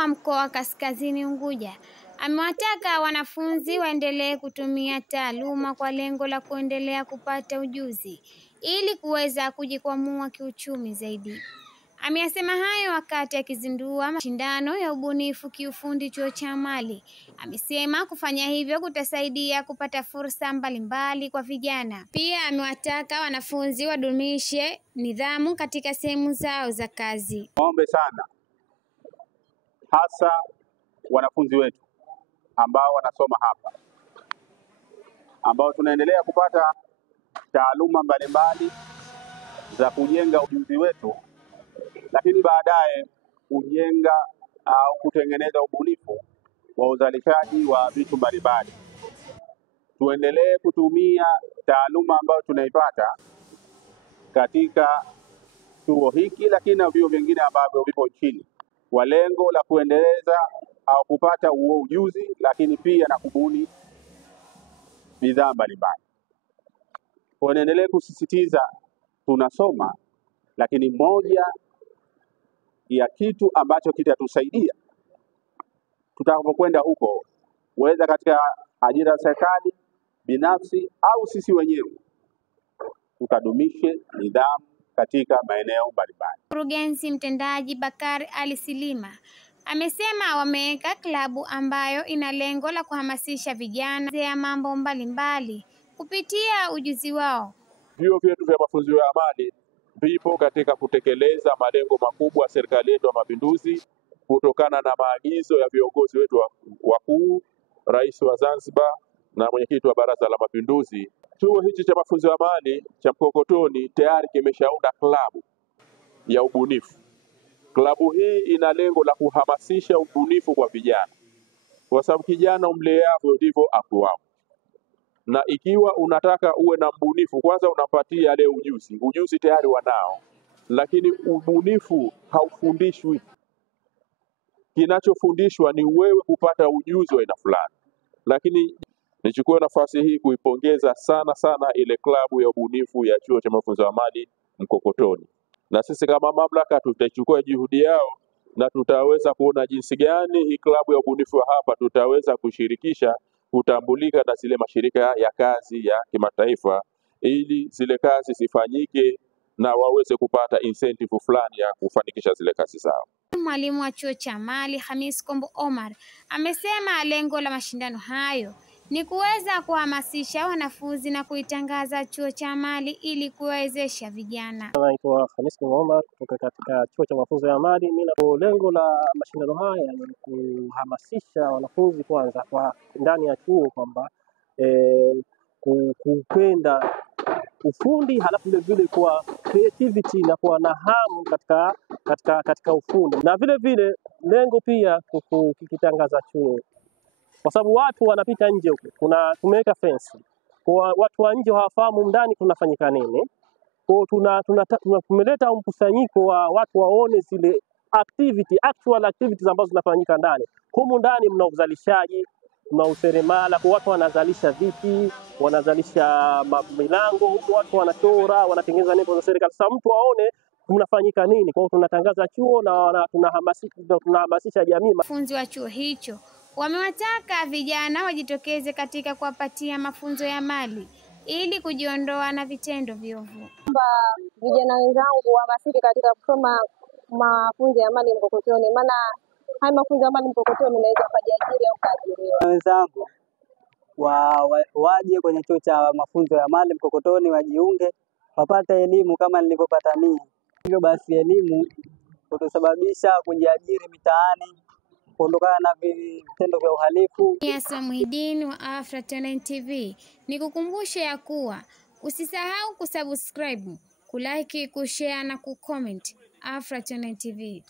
wa mkoa wa Kaskazini Unguja amewataka wanafunzi waendelee kutumia taaluma kwa lengo la kuendelea kupata ujuzi ili kuweza kujikwamua kiuchumi zaidi. Ameyasema hayo wakati akizindua mashindano ya ubunifu kiufundi chuo cha amali. Amesema kufanya hivyo kutasaidia kupata fursa mbalimbali kwa vijana. Pia amewataka wanafunzi wadumishe nidhamu katika sehemu zao za kazi. Ombe sana hasa wanafunzi wetu ambao wanasoma hapa, ambao tunaendelea kupata taaluma mbalimbali za kujenga ujuzi wetu, lakini baadaye kujenga au kutengeneza ubunifu wa uzalishaji wa vitu mbalimbali. Tuendelee kutumia taaluma ambayo tunaipata katika chuo hiki, lakini na vyuo vingine ambavyo vipo nchini, kwa lengo la kuendeleza au kupata huo ujuzi, lakini pia na kubuni bidhaa mbalimbali. Tuendelee kusisitiza tunasoma, lakini moja ya kitu ambacho kitatusaidia tutakapokwenda huko, weza katika ajira ya serikali, binafsi au sisi wenyewe, tukadumishe nidhamu katika maeneo mbalimbali. Mkurugenzi mtendaji Bakari Ali Silima amesema wameweka klabu ambayo ina lengo la kuhamasisha vijana ya mambo mbalimbali kupitia ujuzi wao. Vyuo vyetu vya mafunzo ya amali vipo katika kutekeleza malengo makubwa ya serikali yetu ya Mapinduzi kutokana na maagizo ya viongozi wetu wakuu, Rais wa Zanzibar na mwenyekiti wa Baraza la Mapinduzi. Chuo hichi cha mafunzo ya amali cha Mkokotoni tayari kimeshaunda klabu ya ubunifu. Klabu hii ina lengo la kuhamasisha ubunifu kwa vijana, kwa sababu kijana umleavyo ndivyo akuwao. Na ikiwa unataka uwe na mbunifu, kwanza unapatia yale ujuzi tayari wanao, lakini ubunifu haufundishwi. Kinachofundishwa ni wewe kupata ujuzi wa aina fulani. Lakini nichukue nafasi hii kuipongeza sana ile klabu ya ubunifu ya chuo cha mafunzo ya amali Mkokotoni. Na sisi kama mamlaka tutachukua juhudi yao na tutaweza kuona jinsi gani hii klabu ya ubunifu hapa tutaweza kushirikisha, kutambulika na zile mashirika ya kazi ya kimataifa, ili zile kazi zifanyike na waweze kupata incentive fulani ya kufanikisha zile kazi zao. Mwalimu wa chuo cha amali Hamis Kombo Omar amesema lengo la mashindano hayo ni kuweza kuhamasisha wanafunzi na kuitangaza chuo cha amali ili kuwezesha vijana. Naitwa Hamis Kombo Omar kutoka katika chuo cha mafunzo ya amali. Lengo la mashindano haya ni kuhamasisha wanafunzi kwanza kwa ndani ya chuo kwamba kupenda ufundi, halafu vile kwa creativity na kuwa na hamu katika ufundi, na vile lengo pia kukitangaza chuo, kwa sababu watu wanapita nje huko, tumeweka fence kwa watu wa nje hawafahamu ndani kunafanyika nini. Kwa tumeleta mkusanyiko wa watu waone zile actual activities ambazo zinafanyika ndani. Humu ndani mna uzalishaji, mna useremala, kwa watu wanazalisha vipi, wanazalisha milango, huko watu wanachora, wanatengeneza nembo za serikali. Sasa mtu aone kunafanyika nini. Kwa hiyo tunatangaza chuo na tunahamasisha jamii. Wanafunzi wa chuo hicho wamewataka vijana wajitokeze katika kuwapatia mafunzo ya amali ili kujiondoa na vitendo viovu. Vijana wenzangu wahamasike katika kusoma mafunzo ya amali Mkokotoni, maana haya mafunzo ya amali Mkokotoni unaweza kujiajiri au kuajiriwa. Wenzangu waje kwenye chuo cha mafunzo ya amali Mkokotoni, wajiunge, wapate elimu kama nilivyopata mimi. Hivyo basi elimu kutusababisha kujiajiri mitaani, kuondokana na vitendo vya uhalifu. Yasa Muhidini wa Afra Talent TV, nikukumbusha ya kuwa usisahau kusubscribe, kulike, kushare na kucomment Afra Talent TV.